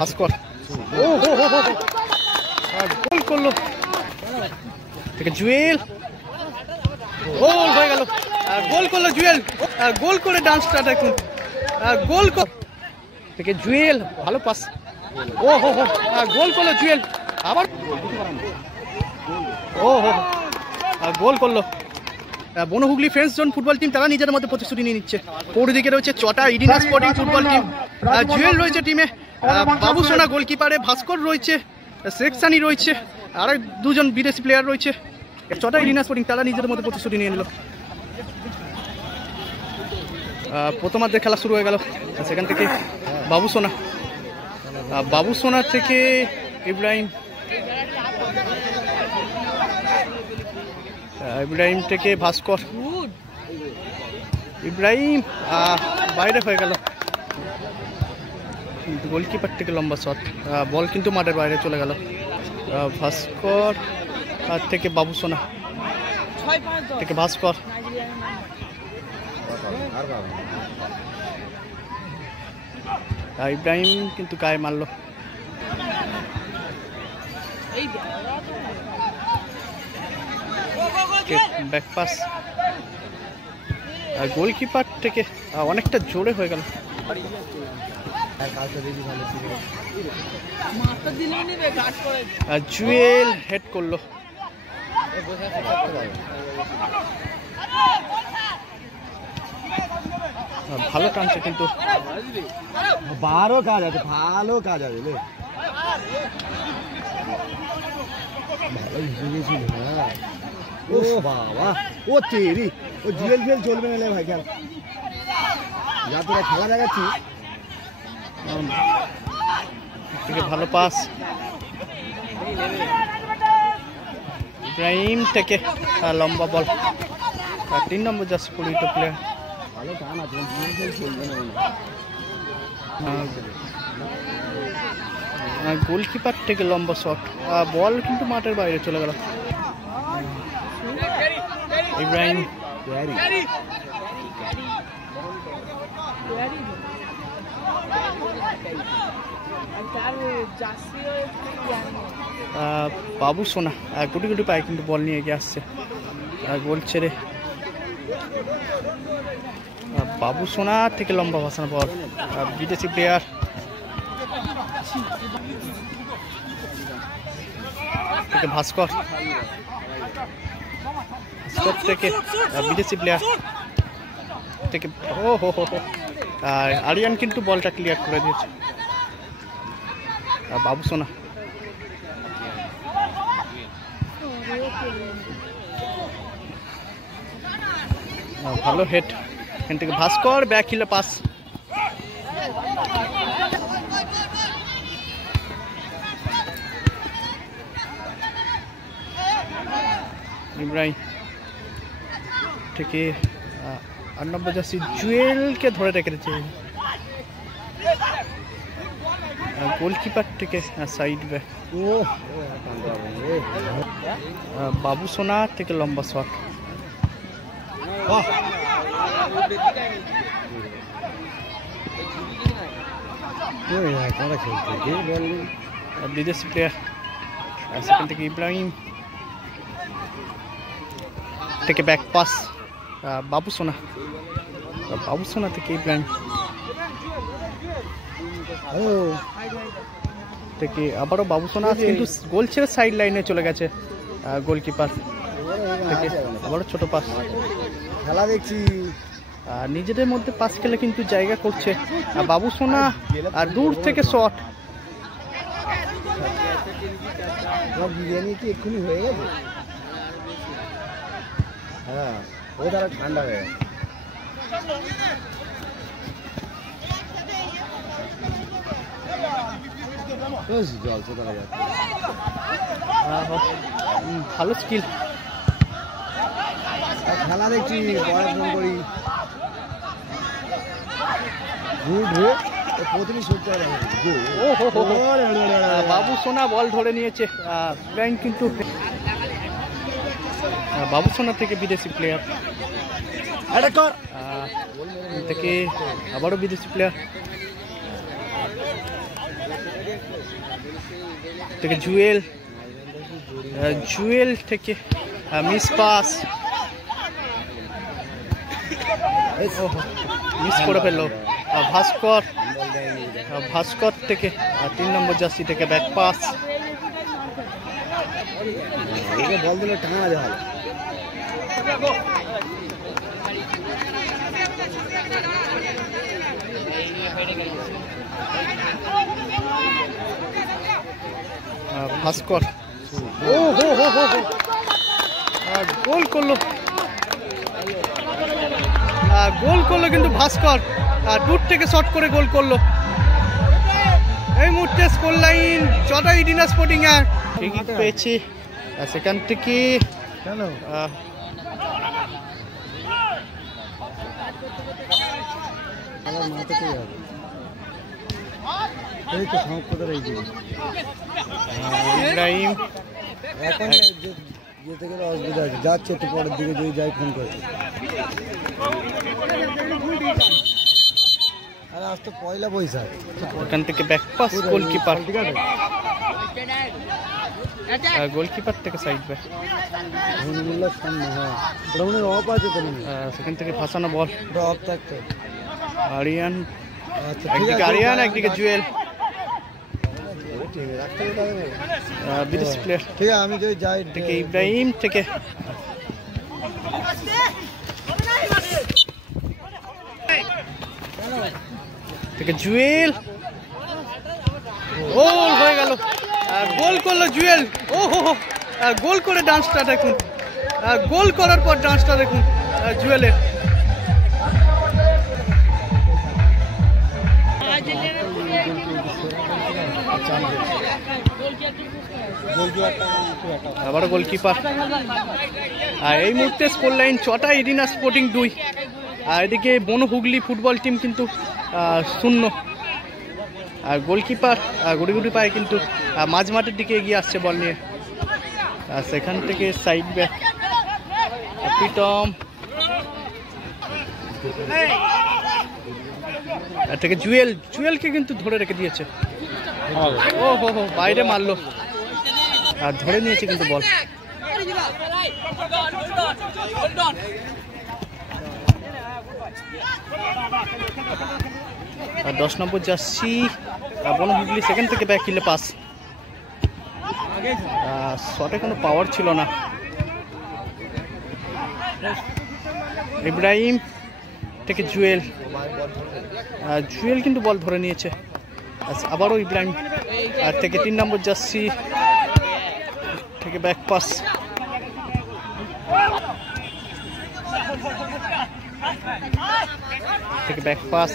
ভাস্কর গোল করলো থেকে জুয়েল গোল হয়ে গেল গোল করলো জুয়েল গোল করে ডান্সটা দেখুন গোল থেকে জুয়েল ভালো পাস গোল করলো জুয়েল আবার গোল করলো Bonhooghly friends zone football team তারা নিজের মধ্যে প্রতিশ্রুতি নিয়ে নিচ্ছে পৌর দিকে রয়েছে চটা ইডিনা স্পোর্টিং ফুটবল টিম জুয়েল রয়েছে টিমে বাবু সোনা গোলকিপারে ভাস্কর রয়েছে শেখ সানি রয়েছে আর দুজন বিদেশি প্লেয়ার রয়েছে চটা ইডিনা স্পোর্টিং তারা নিজের মধ্যে প্রতিশ্রুতি নিয়ে নিল প্রথমার্ধে খেলা শুরু হয়ে গেল সেখান থেকে বাবু সোনা থেকে ইব্রাহিম থেকে ভাস্কর ইব্রাহিম বাইরে হয়ে গেল গোলকিপার থেকে লম্বা শট বল কিন্তু মাঠের বাইরে চলে গেল ভাস্কর থেকে বাবু সোনা থেকে ভাস্কর ইব্রাহিম কিন্তু গায়ে মারলো ব্যাক পাস গোলকিপার থেকে অনেকটা জোরে হয়ে গেল জুয়েল হেড করলো ভালো টানছে কিন্তু ভালো কাজ আছে ভালো কাজ আছে ও বাবা ও তেরি ও জুয়েল ফেল চলবে না ভাই খেল যা তোরা খেলা দেখাচ্ছি ভালো পাস ইব্রাহিম থেকে লম্বা বল 3 নম্বর জার্সি পরিহিত প্লেয়ার ভালো টান আছে জুয়েল ফেল চলবে না গোলকিপার থেকে লম্বা শট বল কিন্তু মাঠের বাইরে চলে গেল ইব্রাহিম বাবু সোনা গুটি গুটি পায়ে কিন্তু বল নিয়ে এগিয়ে আসছে গোল ছেড়ে বাবু সোনা থেকে লম্বা ভাসানো বল বিদেশি প্লেয়ার থেকে ভাস্কর থেকে বিদেশি প্লেয়ার থেকে আরিয়ান কিন্তু বলটা ক্লিয়ার করে দিয়েছে বাবু সোনা ভালো হেড এখান থেকে ভাস্কর ব্যাক হিলে পাস ইব্রাহিম থেকে 8 নম্বর জার্সি জুয়েলকে ধরে রেখেছে গোলকিপার থেকে সাইড ব্যাক বাবু সোনা থেকে লম্বা শট বিদেশি প্লেয়ার সেখান থেকে ইব্রাহিম থেকে ব্যাক পাস বাবু সোনা থেকে ইব্রাহিম থেকে আবারও বাবু সোনা কিন্তু গোল ছেড়ে সাইড লাইনে চলে গেছে গোলকিপার থেকে আবারও ছোট পাস খেলা দেখছি নিজেদের মধ্যে পাস খেলে কিন্তু জায়গা করছে বাবু সোনা আর দূর থেকে শট বিরিয়ানি কি এক্ষুনি হয়ে গেছে হ্যাঁ ও তারা ঠান্ডা হয়ে জলছে তারা যাচ্ছে ভালো স্কিল খেলা দেখছি পড়াশোনা করি বাবু সোনা বল ধরে নিয়েছে ব্যাংক কিন্তু বাবু সোনা থেকে বিদেশি প্লেয়ার থেকে আবারও বিদেশি প্লেয়ার থেকে জুয়েল, জুয়েল থেকে মিস পাস, মিস করে ফেললো ভাস্কর, ভাস্কর থেকে 3 নম্বর জার্সি থেকে ব্যাক পাস, বল দিলে টানা যায়। ভাস্কর ও হো হো হো গোল করলো, গোল করলো কিন্তু ভাস্কর দূর থেকে শট করে গোল করলো। এই মুহূর্তে স্কোর লাইন চটা ইডিনা স্পোর্টিং এর ফ্রি পেয়েছি সেখান থেকে ইব্রাহিম এখন যেতে গেলে অসুবিধা আছে, যাচ্ছে তো পরের দিকে যদি যাই ফোন করে। আরে আজ তো পয়লা বৈশাখ। ওখান থেকে ব্যাক পাস গোলকিপার, গোলকিপার থেকে সাইড ব্যাক সামনে, হ্যাঁ ওটা মনে অফ আছে তো, সেখান থেকে ফাঁসানো বল, অফ থাকতো। আরিয়ান, একদিকে আরিয়ান একদিকে জুয়েল, বিদেশি প্লেয়ার। ঠিক আছে আমি যদি যাই থেকে ইব্রাহিম থেকে জুয়েল, গোল হয়ে গেল, গোল করলো জুয়েল। ও হো, গোল করে ডান্সটা দেখুন, গোল করার পর ডান্সটা দেখুন জুয়েলের। আবারও গোলকিপার। আর এই মুহূর্তে স্কোর লাইন চটা ইডিনা স্পোর্টিং 2, আর এদিকে বন হুগলি ফুটবল টিম কিন্তু 0। আর গোলকিপার গুড়ি গুড়ি পায়ে কিন্তু মাঝ মাঠের দিকে এগিয়ে আসছে বল নিয়ে। আর সেখান থেকে সাইড ব্যাক প্রীতম থেকে জুয়েল, জুয়েলকে কিন্তু ধরে রেখে দিয়েছে। ও হো হো, বাইরে মারলো আর ধরে নিয়েছে কিন্তু বল। 10 নম্বর জার্সি বন হুগলি, সেখান থেকে ব্যাক হিলে পাস, শটে কোনো পাওয়ার ছিল না। ইব্রাহিম থেকে জুয়েল, জুয়েল কিন্তু বল ধরে নিয়েছে। আবারও ইব্রাহিম আর থেকে 3 নম্বর জার্সি থেকে ব্যাক পাস, থেকে ব্যাক পাস,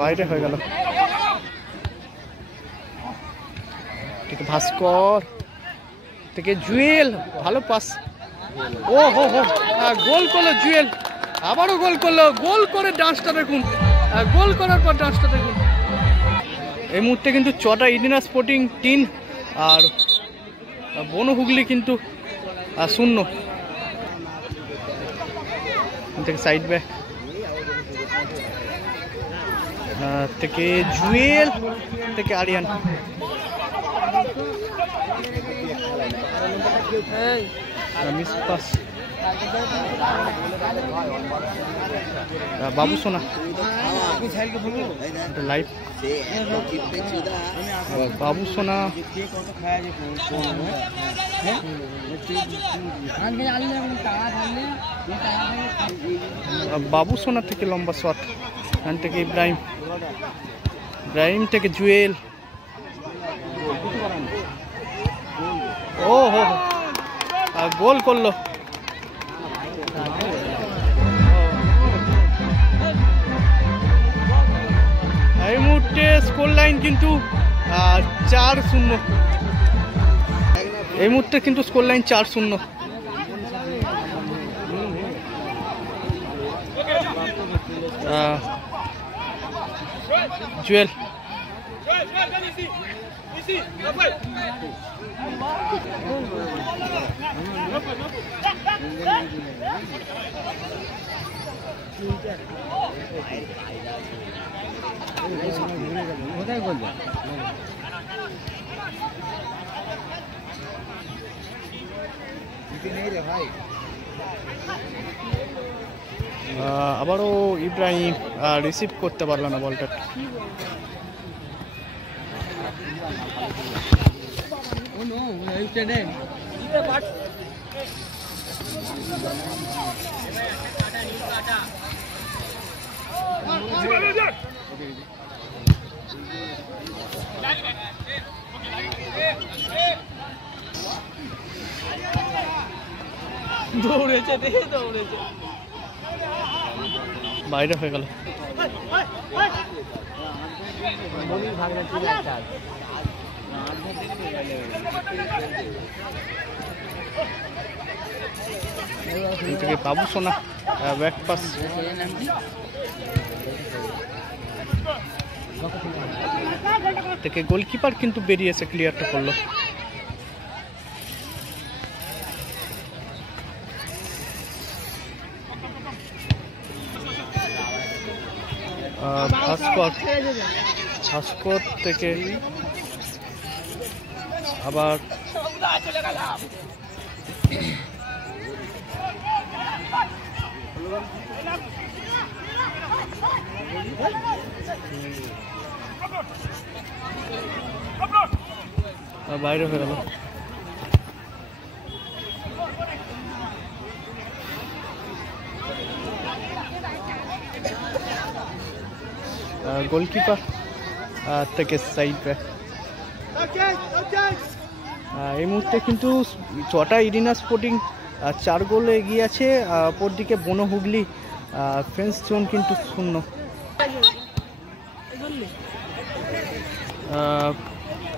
বাইরে হয়ে গেল। ঠিক ভাস্কর থেকে জুয়েল, ভালো পাস, ও হো হো, গোল করলো জুয়েল, আবারও গোল করলো। গোল করে ডান্সটা দেখুন, গোল করার পর ডান্সটা দেখুন। এই মুহূর্তে কিন্তু চটা ইডিনা স্পোর্টিং 3 আর বন হুগলি কিন্তু 0। থেকে সাইড ব্যাক থেকে জুয়েল থেকে আরিয়ান, মিস পাস বাবু সোনা লাইভ, বাবু সোনা বাবু সোনা থেকে লম্বা শট, এখান থেকে ইব্রাহিম, ইব্রাহিম থেকে জুয়েল, ও হো গোল করলো। এই মুহূর্তে স্কোর লাইন কিন্তু 4-0, এই মুহূর্তে কিন্তু স্কোর লাইন 4-0। জুয়েল। কোথায় গোল? আবারও ইব্রাহিম রিসিভ করতে পারল না বলটা। দৌড়েছে, দেখে দৌড়েছে, বাইরে হয়ে গেল। বাবু সোনা ব্যাক পাস থেকে গোলকিপার কিন্তু বেরিয়েছে, ক্লিয়ারটা করলো। ভাস্কর থেকে আবার বাইরে হয়ে গেল। গোলকিপার থেকে সাইড ব্যাক। এই মুহূর্তে কিন্তু চটা ইরিনা স্পোর্টিং 4 গোলে এগিয়ে আছে। অপরদিকে বনো হুগলি ফ্রেন্স জোন কিন্তু 0।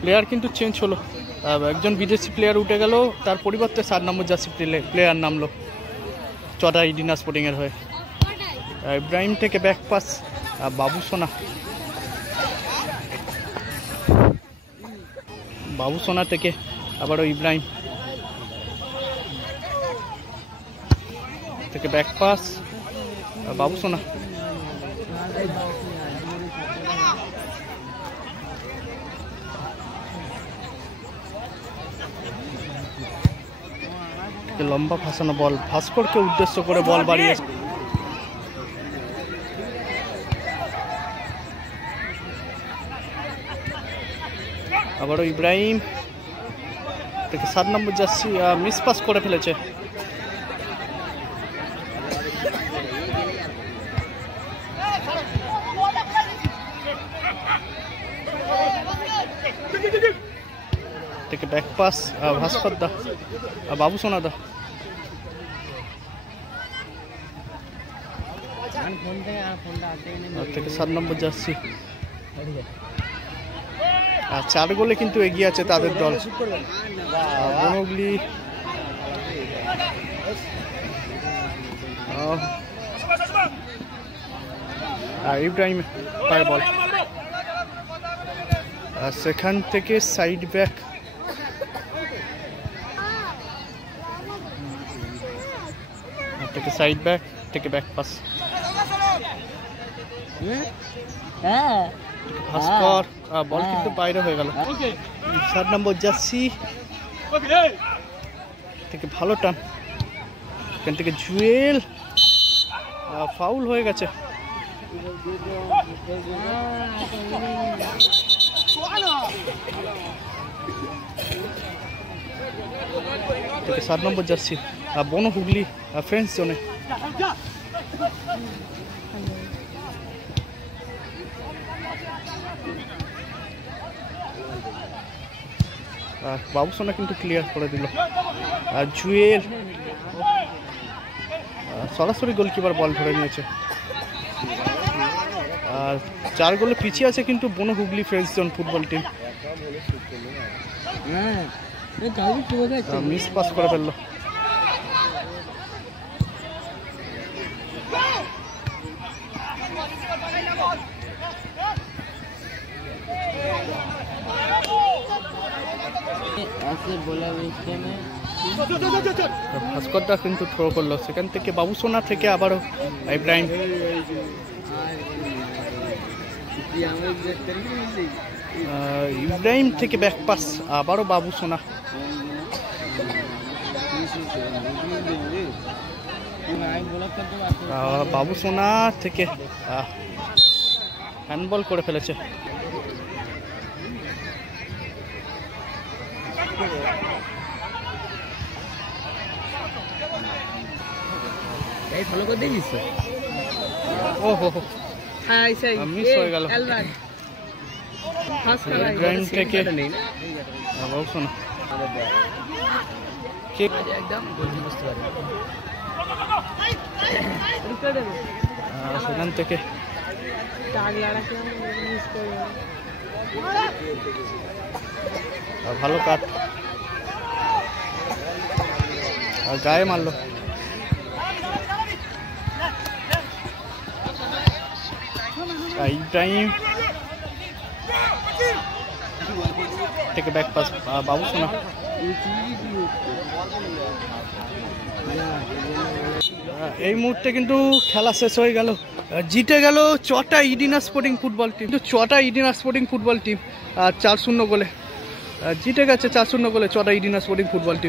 প্লেয়ার কিন্তু চেঞ্জ হলো, একজন বিদেশি প্লেয়ার উঠে গেল, তার পরিবর্তে 7 নম্বর জার্সি প্লেয়ার নামলো চটা ইরিনা স্পোর্টিংয়ের হয়ে। ইব্রাহিম থেকে ব্যাক পাস বাবু সোনা। বাবু সোনা থেকে আবারও ইব্রাহিম থেকে ব্যাক পাস বাবু সোনা। লম্বা ফাঁসানো বল, ভাস্করকে উদ্দেশ্য করে বল বাড়িয়েছে। আবারও ইব্রাহিম থেকে 7 নম্বর জার্সি মিস পাস করে ফেলেছে। থেকে ব্যাক পাস ভাস্কর দা বাবু সোনা দা। থেকে 7 নম্বর জার্সি 4 গোলে কিন্তু এগিয়ে আছে তাদের দল। বনহুগলি ইব্রাহিম পায় বল, সেখান থেকে সাইড ব্যাক থেকে সাইড ব্যাক থেকে ব্যাক পাস ভাস্কর, বল কিন্তু বাইরে হয়ে গেল। 7 নম্বর জার্সি থেকে ভালো টান, এখান থেকে জুয়েল, ফাউল হয়ে গেছে। থেকে 7 নম্বর জার্সি বনো হুগলি ফ্রেন্স জোনে। বাবু সোনা কিন্তু ক্লিয়ার করে দিল। জুয়েল সরাসরি গোলকিপার বল ধরে নিয়েছে। আর 4 গোলে পিছিয়ে আছে কিন্তু বনো Hooghly friends zone football team. Miss pass করে ফেললো। ভাস্করদা কিন্তু থ্রো করলো, সেখান থেকে বাবুসোনা থেকে আবারও ইব্রাহিম। ইব্রাহিম থেকে ব্যাক পাস, আবারও বাবুসোনা। বাবুসোনা থেকে হ্যান্ডবল করে ফেলেছে। ও হো হো, মিস হয়ে গেল। ইব্রাহিম থেকে বাবুসোনা সেখান থেকে ভালো কাট, গায়ে মারলো। ইব্রাহিম থেকে ব্যাক পাস, বাবুসোনা। এই মুহূর্তে কিন্তু খেলা শেষ হয়ে গেল, জিতে গেল চটা ইডিনা স্পোর্টিং ফুটবল টিম। চটা ইডিনা স্পোর্টিং ফুটবল টিম 4-0 গোলে জিতে গেছে, 4-0 গোলে চটা ইডিনা স্পোর্টিং ফুটবল টিম।